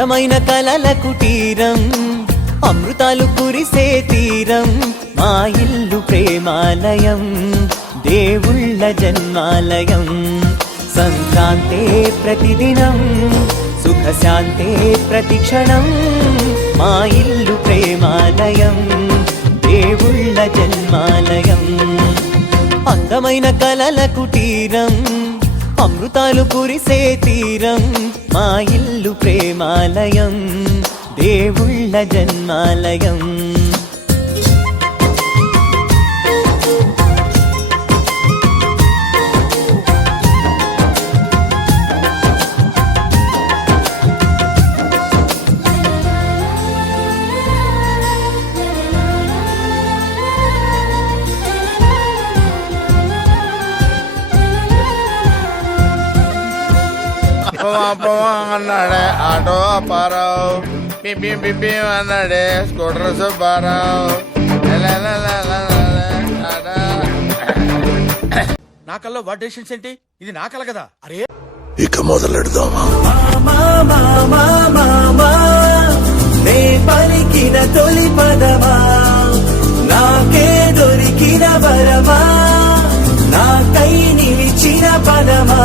అందమైన కలల కుటీరం, అమృతాలు కురిసే తీరం, మా ఇల్లు ప్రేమాలయం, దేవుళ్ళ జన్మాలయం. సంక్రాంతే ప్రతిదినం, సుఖశాంతే ప్రతిక్షణం, మా ఇల్లు ప్రేమాలయం, దేవుళ్ళ జన్మాలయం. అందమైన కలల కుటీరం, అమృతాలు కురిసే తీరం, మా ఇల్లు ప్రేమాలయం, దేవుళ్ళ జన్మాలయం. అన్నాడే ఆటో అప్పారావు, పిపి పిపి అన్నాడే స్కూటర్ సుబ్బారావు. నా కల్లో వాట్ డెసిషన్స్ ఏంటి? ఇది నా కల కదా. అరే ఇక మొదలెడదామా? నే పలికిన తొలి పదమా, నాకే దొరికిన వరమా, నాకై నిలిచిన పదమా,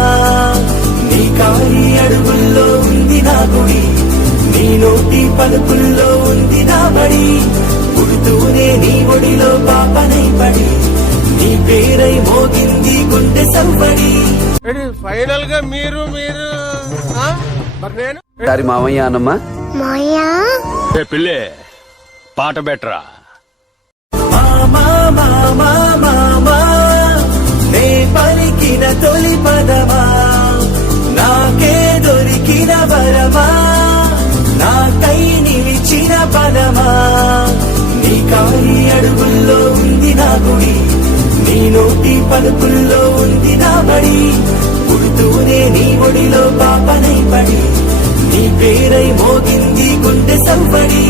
నీ కాలి అడుగుల్లో ఉంది నా గుడి, నీ నోటి పలుకుల్లో ఉంది నా బడి, పుడుతూనే నీ ఒడిలో పాపనై పడి, నీ పేరై మోగింది గుండె సంబడి. ఫైనల్ గా మీరు మీరు మరి నేను మామయ్య అనమ్మా. పిల్లే పాట బెటరా? నే పలికిన తొలి పదమా, నాకే దొరికిన వరమా, నాకై నిలిచిన పదమా, నీ కాలి అడుగుల్లో ఉంది నా గుడి, నీ నోటి పలుకుల్లో ఉంది నా బడి, పుడుతూనే నీ ఒడిలో పాపనై పడి, నీ పేరై మోగింది గుండె సంబడి.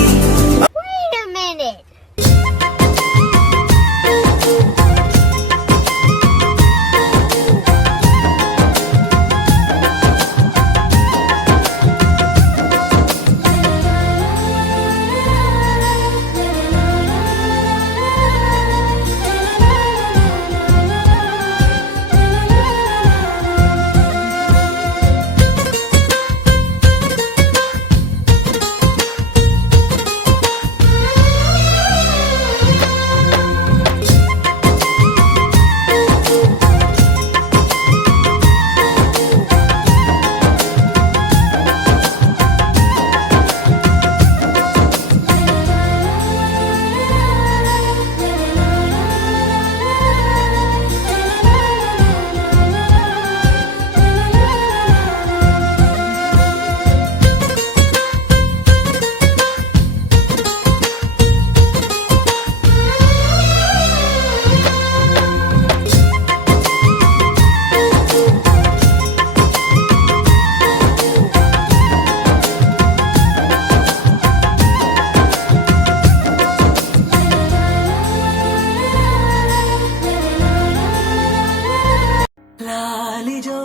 లాలిజో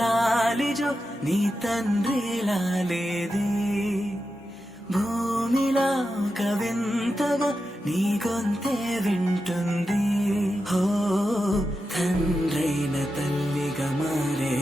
లాలిజో నీ తండ్రి లాలేది, భూమిలా ఒక వింతగా నీ గొంతే వింటుంది. హో తండ్రైన తల్లిగా మారే